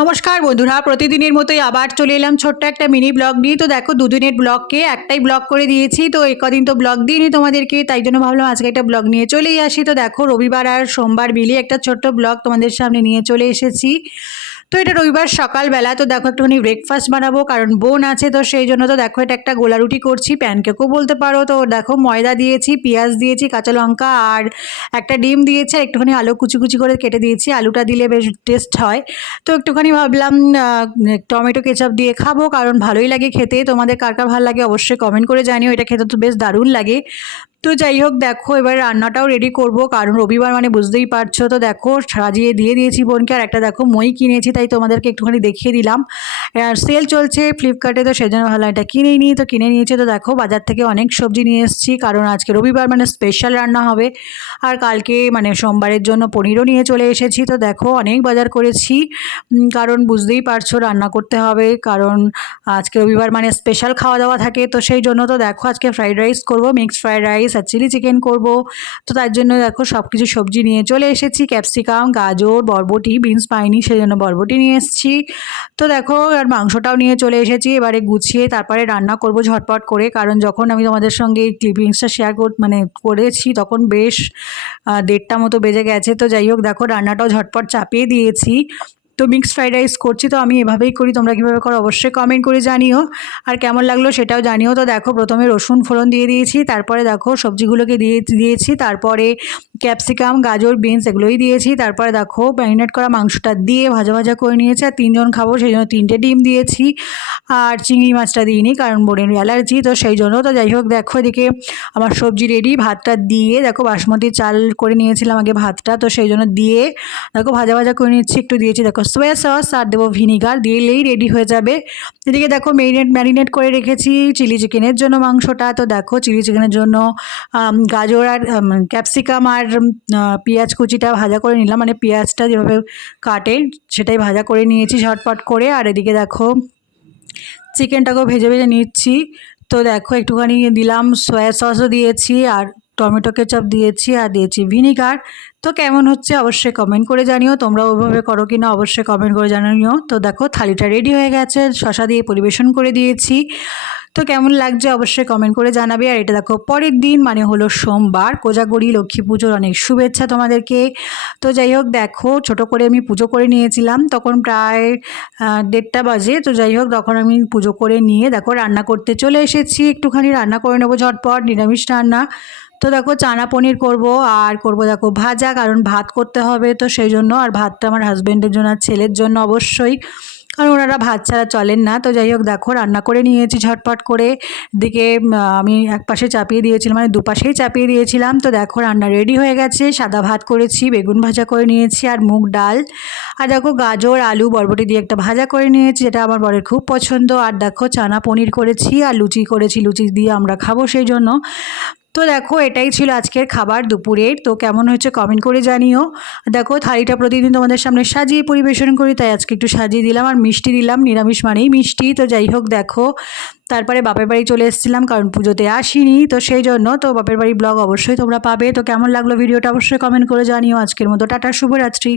নমস্কার বন্ধুরা, প্রতিদিনের মতোই আবার চলে এলাম ছোট্ট একটা মিনি ব্লগ নিয়ে। তো দেখো, দুদিনের ব্লগকে একটাই ব্লগ করে দিয়েছি। তো কদিন তো ব্লগ দিইনি তোমাদেরকে, তাই জন্য ভাবলাম আজকে একটা ব্লগ নিয়ে চলেই আসি। তো দেখো, রবিবার আর সোমবার মিলিয়ে একটা ছোট্ট ব্লগ তোমাদের সামনে নিয়ে চলে এসেছি। তো এটা রবিবার সকালবেলা। তো দেখো একটুখানি ব্রেকফাস্ট বানাবো, কারণ বোন আছে তো সেই জন্য তো দেখো এটা একটা গোলা রুটি করছি প্যানকেকও বলতে পারো। তো দেখো ময়দা দিয়েছি, পেঁয়াজ দিয়েছি, কাঁচা লঙ্কা আর একটা ডিম দিয়েছি, আর একটুখানি আলু কুচি কুচি করে কেটে দিয়েছি। আলুটা দিলে বেশ টেস্ট হয়। তো একটুখানি ভাবলাম টমেটো কেচাপ দিয়ে খাব, কারণ ভালোই লাগে খেতে। তোমাদের কার কার ভালো লাগে অবশ্যই কমেন্ট করে জানিও। এটা খেতে তো বেশ দারুণ লাগে। তো যাই হোক, দেখো, এবার রান্নাটাও রেডি করব, কারণ রবিবার মানে বুঝতেই পারছ, তো দেখো, সাজিয়ে দিয়ে দিয়েছি বোনকে, আর একটা দেখো, মই কিনেছি, তাই তোমাদেরকে একটুখানি দেখিয়ে দিলাম। আর সেল চলছে ফ্লিপকার্টে তো সেজন্য ভালো এটা কিনেই নিই, তো কিনে নিয়েছি, তো দেখো, বাজার থেকে অনেক সবজি নিয়ে এসেছি, কারণ আজকে রবিবার মানে স্পেশাল রান্না হবে। আর কালকে মানে সোমবারের জন্য পনিরও নিয়ে চলে এসেছি, তো দেখো, অনেক বাজার করেছি। কারণ বুঝতেই পারছ, রান্না করতে হবে, কারণ আজকে রবিবার মানে স্পেশাল খাওয়া দাওয়া থাকে, তো সেই জন্য তো দেখো, আজকে ফ্রাইড রাইস করব মিক্সড ফ্রাইড রাইস আর চিলি চিকেন করব। তো তার জন্য দেখো সব কিছু সবজি নিয়ে চলে এসেছি। ক্যাপসিকাম গাজর, বরবটি বিনস পাইনি সেই জন্য বরবটি নিয়ে এসেছি। তো দেখো, আর মাংসটাও নিয়ে চলে এসেছি। এবারে গুছিয়ে তারপরে রান্না করব ঝটপট করে। কারণ যখন আমি তোমাদের সঙ্গে এই ক্লিপিংসটা শেয়ার কর মানে করেছি, তখন বেশ দেড়টা মতো বেজে গেছে। তো যাই হোক, দেখো রান্নাটাও ঝটপট চাপিয়ে দিয়েছি। তো মিক্সড ফ্রাইড রাইস করছি, তো আমি এভাবেই করি, তোমরা কীভাবে করো অবশ্যই কমেন্ট করে জানিও। আর কেমন লাগল সেটাও জানিও। তো দেখো, প্রথমে রসুন ফোড়ন দিয়ে দিয়েছি, তারপরে দেখো সবজিগুলোকে দিয়ে, দিয়েছি, তারপরে ক্যাপসিকাম গাজর বিনস এগুলোই দিয়েছি, তারপরে দেখো ম্যারিনেট করা মাংসটা দিয়ে ভাজা ভাজা করে নিয়েছি, আর তিনজন খাব, সেই জন্য তিনটে ডিম দিয়েছি। আর চিংড়ি মাছটা দিইনি, কারণ বোনের অ্যালার্জি তো সেই জন্য, তো যাই হোক, দেখো এদিকে আমার সবজি রেডি ভাতটা দিয়ে দেখো বাসমতি চাল করে নিয়েছিলাম আগে ভাতটা, তো সেই জন্য দিয়ে দেখো ভাজা ভাজা করে নিচ্ছি, একটু দিয়েছি, দেখো সোয়া সস আর দেবো ভিনিগার, দিলেই রেডি হয়ে যাবে। এদিকে দেখো মেরিনেট ম্যারিনেট করে রেখেছি চিলি চিকেনের জন্য মাংসটা। তো দেখো চিলি চিকেনের জন্য গাজর আর ক্যাপসিকাম আর পেঁয়াজ কুচিটা ভাজা করে নিলাম। মানে পেঁয়াজটা যেভাবে কাটে সেটাই ভাজা করে নিয়েছি ঝটপট করে। আর এদিকে দেখো চিকেনটাকেও ভেজে ভেজে নিচ্ছি। তো দেখো একটুখানি দিলাম, সয়া সসও দিয়েছি আর টমেটো কেচাপ দিয়েছি আর দিয়েছি ভিনিগার। তো কেমন হচ্ছে অবশ্যই কমেন্ট করে জানিও। তোমরা ওইভাবে করো কি না অবশ্যই কমেন্ট করে জানিও। তো দেখো, থালিটা রেডি হয়ে গেছে শশা দিয়ে পরিবেশন করে দিয়েছি। তো কেমন লাগছে অবশ্যই কমেন্ট করে জানাবে। আর এটা দেখো, পরের দিন মানে হলো সোমবার, কোজাগরি, লক্ষ্মী পুজোর অনেক শুভেচ্ছা তোমাদেরকে। তো যাই হোক, দেখো, ছোট করে আমি পুজো করে নিয়েছিলাম। তখন প্রায় দেড়টা বাজে। তো যাই হোক, তখন আমি পুজো করে নিয়ে, দেখো, রান্না করতে চলে এসেছি। একটুখানি রান্না করে নেব ঝটপট, নিরামিষ রান্না। তো দেখো চানা পনির করব আর করব দেখো ভাজা, কারণ ভাত করতে হবে তো সেই জন্য। আর ভাতটা আমার হাজব্যান্ডের জন্য আর ছেলের জন্য অবশ্যই, কারণ ওনারা ভাত ছাড়া চলেন না। তো যাই হোক দেখো, রান্না করে নিয়েছি ঝটপট করে। দিকে আমি এক পাশে চাপিয়ে দিয়েছিলাম মানে দুপাশেই চাপিয়ে দিয়েছিলাম। তো দেখো রান্না রেডি হয়ে গেছে। সাদা ভাত করেছি, বেগুন ভাজা করে নিয়েছি আর মুগ ডাল। আর দেখো গাজর, আলু, বরবটি দিয়ে একটা ভাজা করে নিয়েছি, যেটা আমার বরের খুব পছন্দ। আর দেখো চানা পনির করেছি আর লুচি করেছি, লুচি দিয়ে আমরা খাব সেই জন্য। তো দেখো, এটাই ছিল আজকের খাবার দুপুরের। তো কেমন হয়েছে কমেন্ট করে জানিও। দেখো, থালিটা প্রতিদিন তোমাদের সামনে সাজিয়ে পরিবেশন করি, তাই আজকে একটু সাজিয়ে দিলাম আর মিষ্টি দিলাম, নিরামিষ মানেই মিষ্টি। তো যাই হোক, দেখো, তারপরে বাপের বাড়ি চলে এসেছিলাম, কারণ পুজোতে আসিনি। তো সেই জন্য তো বাপের বাড়ি ব্লগ অবশ্যই তোমরা পাবে। তো কেমন লাগল ভিডিওটা অবশ্যই কমেন্ট করে জানিও। আজকের মতো টাটা, শুভরাত্রি।